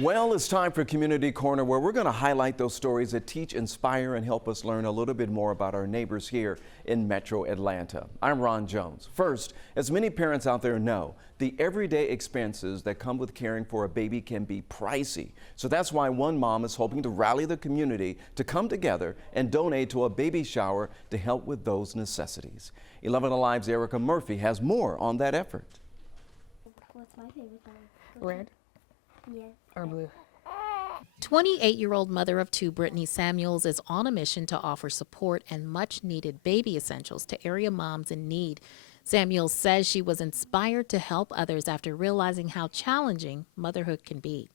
Well, it's time for Community Corner, where we're going to highlight those stories that teach, inspire, and help us learn a little bit more about our neighbors here in Metro Atlanta. I'm Ron Jones. First, as many parents out there know, the everyday expenses that come with caring for a baby can be pricey. So that's why one mom is hoping to rally the community to come together and donate to a baby shower to help with those necessities. 11 Alive's Erica Murphy has more on that effort. What's my favorite color? Red Yeah. or blue? 28-year-old mother of two, Brittany Samuels, is on a mission to offer support and much-needed baby essentials to area moms in need. Samuels says she was inspired to help others after realizing how challenging motherhood can be.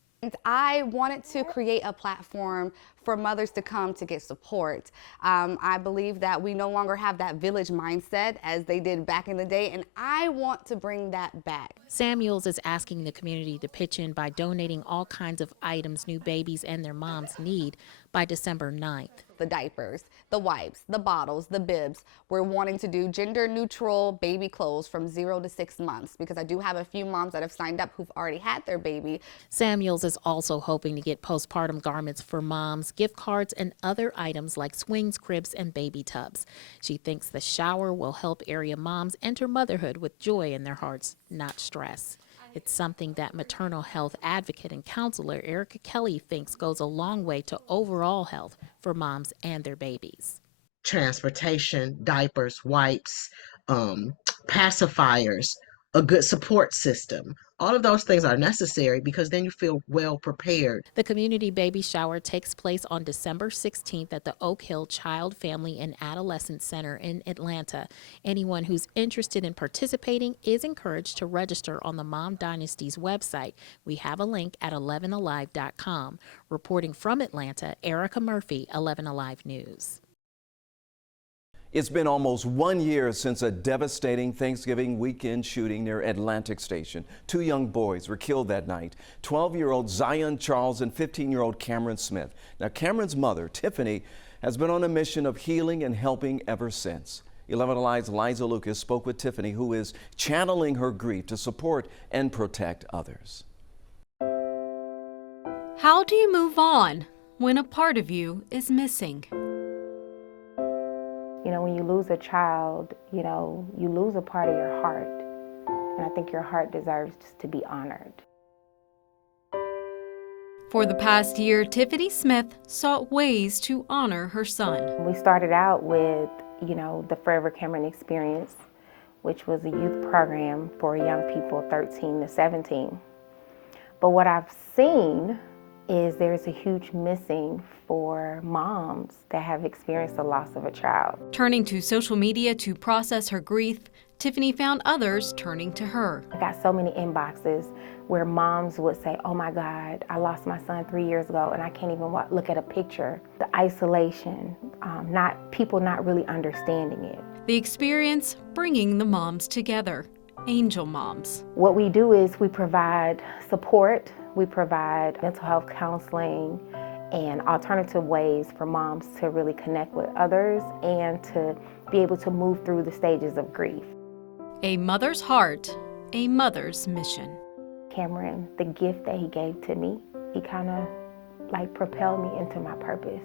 I wanted to create a platform for mothers to come to get support. I believe that we no longer have that village mindset as they did back in the day, and I want to bring that back. Samuels is asking the community to pitch in by donating all kinds of items new babies and their moms need by December 9th. The diapers, the wipes, the bottles, the bibs. We're wanting to do gender neutral baby clothes from 0 to 6 months, because I do have a few moms that have signed up who've already had their baby. Samuels is also hoping to get postpartum garments for moms, gift cards, and other items like swings, cribs, and baby tubs. She thinks the shower will help area moms enter motherhood with joy in their hearts, not stress. It's something that maternal health advocate and counselor Erica Kelly thinks goes a long way to overall health for moms and their babies. Transportation, diapers, wipes, pacifiers, a good support system. All of those things are necessary because then you feel well prepared. The community baby shower takes place on December 16th at the Oak Hill Child, Family, and Adolescent Center in Atlanta. Anyone who's interested in participating is encouraged to register on the Mom Dynasty's website. We have a link at 11alive.com. Reporting from Atlanta, Erica Murphy, 11 Alive News. It's been almost 1 year since a devastating Thanksgiving weekend shooting near Atlantic Station. 2 young boys were killed that night, 12-year-old Zion Charles and 15-year-old Cameron Smith. Now, Cameron's mother, Tiffany, has been on a mission of healing and helping ever since. 11 Alive's Liza Lucas spoke with Tiffany, who is channeling her grief to support and protect others. How do you move on when a part of you is missing? You know, when you lose a child, you lose a part of your heart. And I think your heart deserves to be honored. For the past year, Tiffany Smith sought ways to honor her son. We started out with, the Forever Cameron Experience, which was a youth program for young people 13 to 17. But what I've seen is there's a huge missing for moms that have experienced the loss of a child. Turning to social media to process her grief, Tiffany found others turning to her. I got so many inboxes where moms would say, oh my God, I lost my son 3 years ago and I can't even look at a picture. The isolation, people not really understanding it. The experience bringing the moms together, Angel Moms. What we do is we provide support. We provide mental health counseling and alternative ways for moms to really connect with others and to be able to move through the stages of grief. A mother's heart, a mother's mission. Cameron, the gift that he gave to me, he kind of propelled me into my purpose.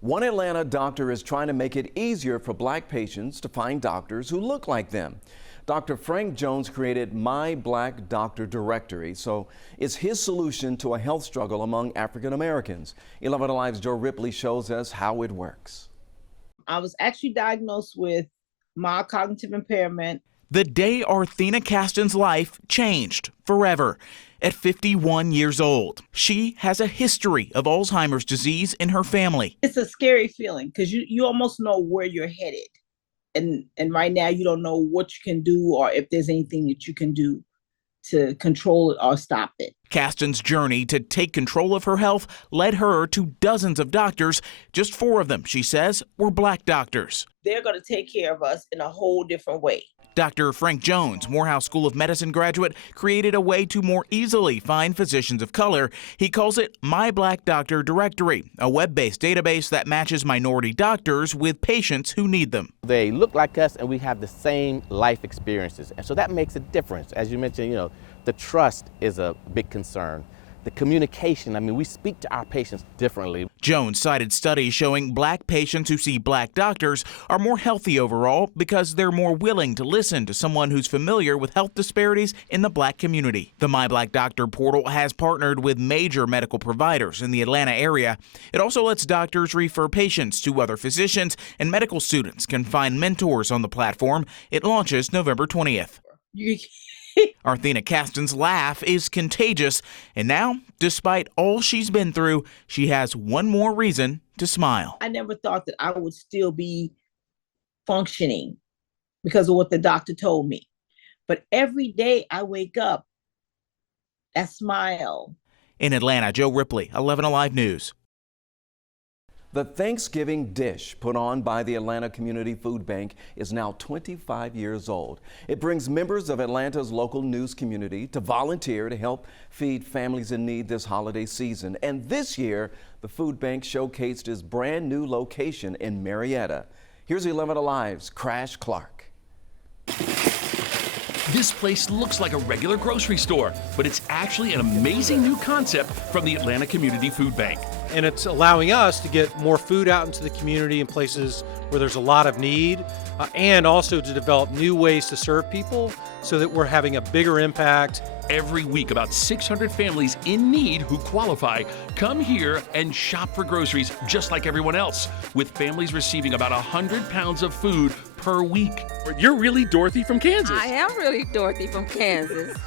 One Atlanta doctor is trying to make it easier for Black patients to find doctors who look like them. Dr. Frank Jones created My Black Doctor Directory, so it's his solution to a health struggle among African Americans. 11 Alive's Joe Ripley shows us how it works. I was actually diagnosed with mild cognitive impairment. The day Arthena Caston's life changed forever. At 51 years old, she has a history of Alzheimer's disease in her family. It's a scary feeling because you almost know where you're headed. And right now you don't know what you can do or if there's anything that you can do to control it or stop it. Caston's journey to take control of her health led her to dozens of doctors. Just 4 of them, she says, were Black doctors. They're going to take care of us in a whole different way. Dr. Frank Jones, Morehouse School of Medicine graduate, created a way to more easily find physicians of color. He calls it My Black Doctor Directory, a web-based database that matches minority doctors with patients who need them. They look like us and we have the same life experiences. And so that makes a difference. As you mentioned, The trust is a big concern. The communication, I mean, we speak to our patients differently. Jones cited studies showing Black patients who see Black doctors are more healthy overall because they're more willing to listen to someone who's familiar with health disparities in the Black community. The My Black Doctor portal has partnered with major medical providers in the Atlanta area. It also lets doctors refer patients to other physicians, and medical students can find mentors on the platform. It launches November 20th. Arthena Caston's laugh is contagious, and now, despite all she's been through, she has one more reason to smile. I never thought that I would still be functioning because of what the doctor told me. But every day I wake up, that smile. In Atlanta, Joe Ripley, 11 Alive News. The Thanksgiving dish put on by the Atlanta Community Food Bank is now 25 years old. It brings members of Atlanta's local news community to volunteer to help feed families in need this holiday season. And this year, the food bank showcased its brand new location in Marietta. Here's 11 Alive's Crash Clark. This place looks like a regular grocery store, but it's actually an amazing new concept from the Atlanta Community Food Bank. And it's allowing us to get more food out into the community in places where there's a lot of need, and also to develop new ways to serve people so that we're having a bigger impact. Every week, about 600 families in need who qualify come here and shop for groceries just like everyone else, with families receiving about 100 pounds of food per week. You're really Dorothy from Kansas. I am really Dorothy from Kansas.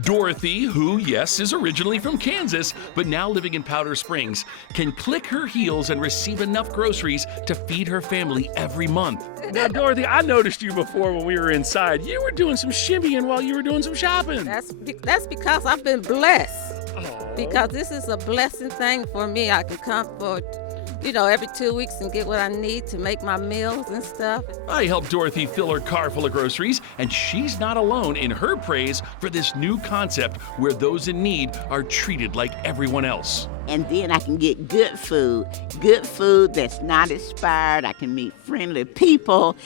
Dorothy, who, yes, is originally from Kansas, but now living in Powder Springs, can click her heels and receive enough groceries to feed her family every month. Now, Dorothy, I noticed you before when we were inside. You were doing some shimmying while you were doing some shopping. That's because I've been blessed. Aww. Because this is a blessing thing for me. I can come for, every 2 weeks and get what I need to make my meals and stuff. I helped Dorothy fill her car full of groceries, and she's not alone in her praise for this new concept where those in need are treated like everyone else. And then I can get good food that's not expired. I can meet friendly people,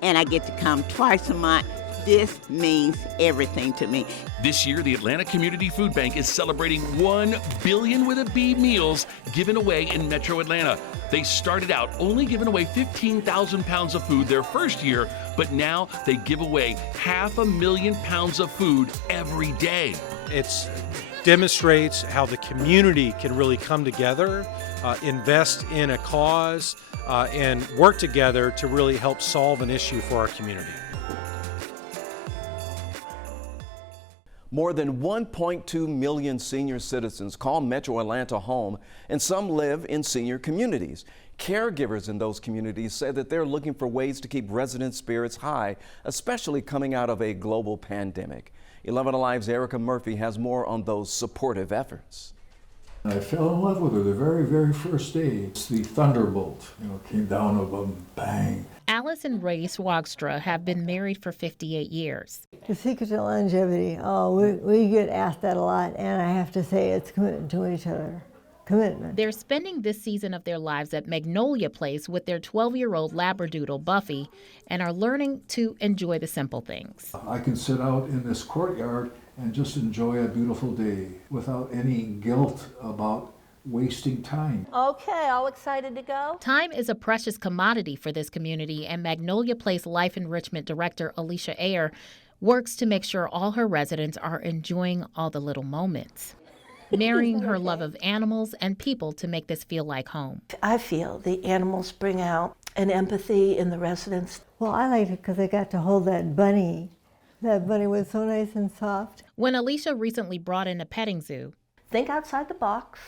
and I get to come twice a month. This means everything to me. This year, the Atlanta Community Food Bank is celebrating 1 billion with a B meals given away in Metro Atlanta. They started out only giving away 15,000 pounds of food their first year, but now they give away 500,000 pounds of food every day. It demonstrates how the community can really come together, invest in a cause, and work together to really help solve an issue for our community. More than 1.2 million senior citizens call Metro Atlanta home, and some live in senior communities. Caregivers in those communities say that they're looking for ways to keep resident spirits high, especially coming out of a global pandemic. 11 Alive's Erica Murphy has more on those supportive efforts. I fell in love with her the very, very first day. It's the thunderbolt, came down of a bang. Alice and Ray Swagstra have been married for 58 years. The secret to longevity, we get asked that a lot, and I have to say it's commitment to each other. Commitment. They're spending this season of their lives at Magnolia Place with their 12-year-old Labradoodle, Buffy, and are learning to enjoy the simple things. I can sit out in this courtyard and just enjoy a beautiful day without any guilt about wasting time. Okay, all excited to go? Time is a precious commodity for this community, and Magnolia Place Life Enrichment Director Alicia Ayer works to make sure all her residents are enjoying all the little moments, marrying her love of animals and people to make this feel like home. I feel the animals bring out an empathy in the residents. Well, I liked it because I got to hold that bunny. That bunny was so nice and soft. When Alicia recently brought in a petting zoo, think outside the box.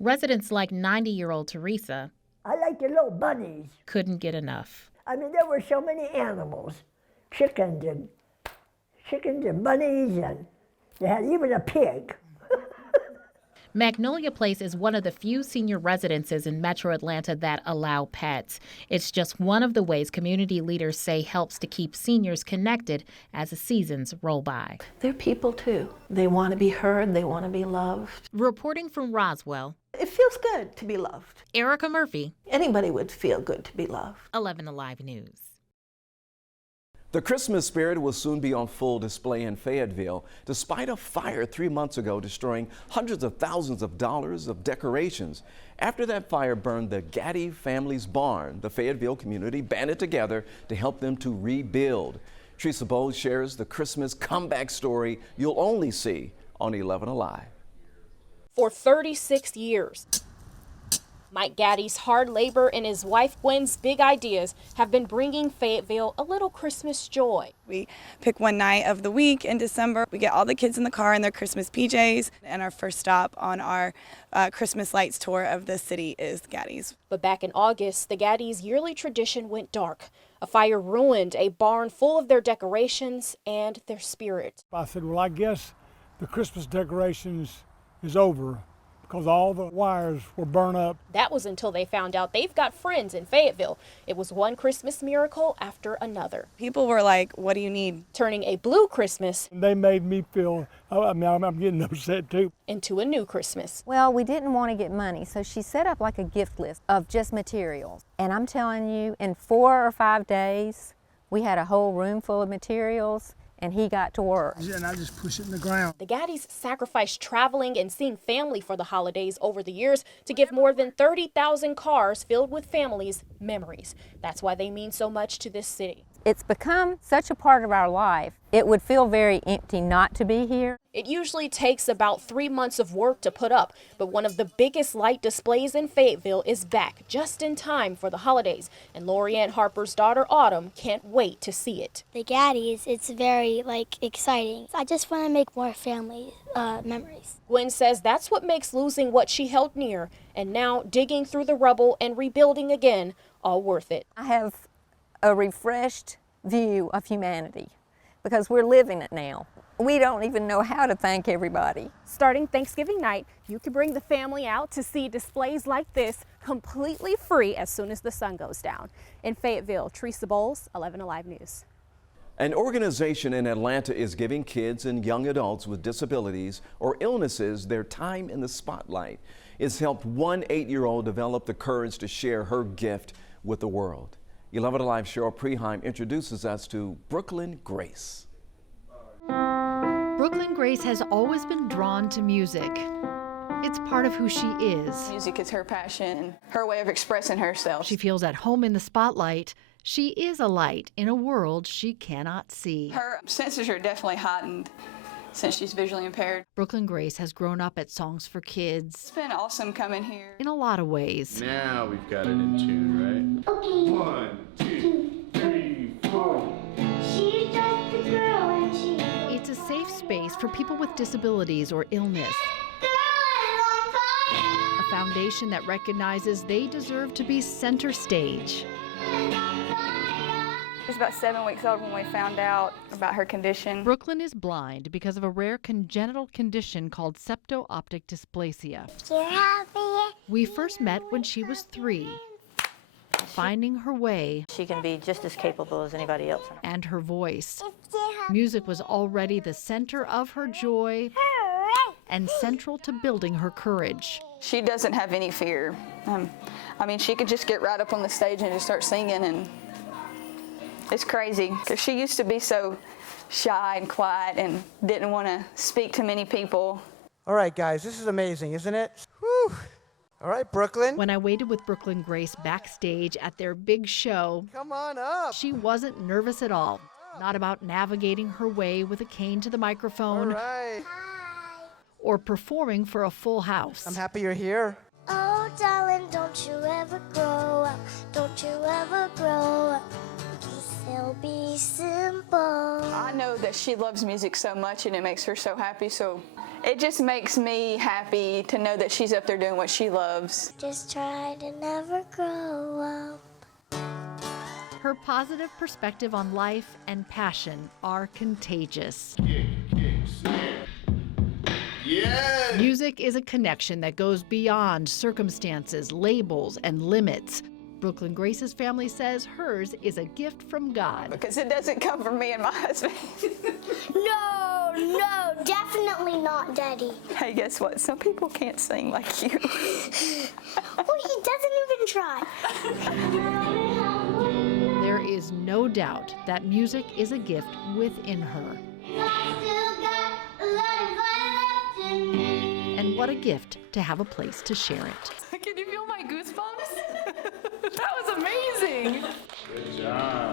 Residents like 90-year-old Teresa, I like the little bunnies. Couldn't get enough. I mean, there were so many animals, chickens and bunnies, and they had even a pig. Magnolia Place is one of the few senior residences in Metro Atlanta that allow pets. It's just one of the ways community leaders say helps to keep seniors connected as the seasons roll by. They're people too. They want to be heard, they want to be loved. Reporting from Roswell, it feels good to be loved. Erica Murphy. Anybody would feel good to be loved. 11 Alive News. The Christmas spirit will soon be on full display in Fayetteville, despite a fire 3 months ago destroying hundreds of thousands of dollars of decorations. After that fire burned the Gaddy family's barn, the Fayetteville community banded together to help them to rebuild. Teresa Bowles shares the Christmas comeback story you'll only see on 11 Alive. For 36 years, Mike Gaddy's hard labor and his wife Gwen's big ideas have been bringing Fayetteville a little Christmas joy. We pick one night of the week in December. We get all the kids in the car in their Christmas PJs, and our first stop on our Christmas lights tour of the city is Gaddy's. But back in August, the Gaddy's yearly tradition went dark. A fire ruined a barn full of their decorations and their spirit. I said, well, I guess the Christmas decorations is over, because all the wires were burned up. That was until they found out they've got friends in Fayetteville. It was one Christmas miracle after another. People were like, what do you need? Turning a blue Christmas. They made me feel, I'm getting upset too. Into a new Christmas. Well, we didn't want to get money, so she set up like a gift list of just materials. And I'm telling you, in 4 or 5 days, we had a whole room full of materials. And he got to work. And I just pushed it in the ground. The Gaddy's sacrificed traveling and seeing family for the holidays over the years to give more than 30,000 cars filled with families memories. That's why they mean so much to this city. It's become such a part of our life, it would feel very empty not to be here. It usually takes about 3 months of work to put up, but one of the biggest light displays in Fayetteville is back just in time for the holidays, and Lori Ann Harper's daughter Autumn can't wait to see it. The Gaddy's, it's very exciting. I just want to make more family memories. Gwen says that's what makes losing what she held near and now digging through the rubble and rebuilding again all worth it. I have a refreshed view of humanity because we're living it now. We don't even know how to thank everybody. Starting Thanksgiving night, you can bring the family out to see displays like this completely free as soon as the sun goes down. In Fayetteville, Teresa Bowles, 11 Alive News. An organization in Atlanta is giving kids and young adults with disabilities or illnesses their time in the spotlight. It's helped one 8-year-old develop the courage to share her gift with the world. 11 Alive Cheryl Preheim introduces us to Brooklyn Grace. Brooklyn Grace has always been drawn to music. It's part of who she is. Music is her passion, her way of expressing herself. She feels at home in the spotlight. She is a light in a world she cannot see. Her senses are definitely heightened since she's visually impaired. Brooklyn Grace has grown up at Songs for Kids. It's been awesome coming here. In a lot of ways. Now we've got it in tune, right? Okay. 1, 2, 3, 4. She's just a girl and she... It's a safe space for people with disabilities or illness. A foundation that recognizes they deserve to be center stage. She was about 7 weeks old when we found out about her condition. Brooklyn is blind because of a rare congenital condition called septo-optic dysplasia. You're happy? We first met when she was 3. Finding her way. She can be just as capable as anybody else. And her voice. Music was already the center of her joy and central to building her courage. She doesn't have any fear. I mean, she could just get right up on the stage and just start singing, and it's crazy because she used to be so shy and quiet and didn't want to speak to many people. All right, guys, this is amazing, isn't it? Whew. All right, Brooklyn. When I waited with Brooklyn Grace backstage at their big show, come on up. She wasn't nervous at all. Not about navigating her way with a cane to the microphone. All right. Or performing for a full house. I'm happy you're here. Oh, darling, don't you ever grow up. Don't you ever grow up. It'll be simple. I know that she loves music so much and it makes her so happy, so it just makes me happy to know that she's up there doing what she loves. Just try to never grow up. Her positive perspective on life and passion are contagious. Yes! Music is a connection that goes beyond circumstances, labels, and limits. Brooklyn Grace's family says hers is a gift from God. Because it doesn't come from me and my husband. No, definitely not, Daddy. Hey, guess what? Some people can't sing like you. Oh, he doesn't even try. There is no doubt that music is a gift within her. And what a gift to have a place to share it. Can you feel my goosebumps? That was amazing. Good job.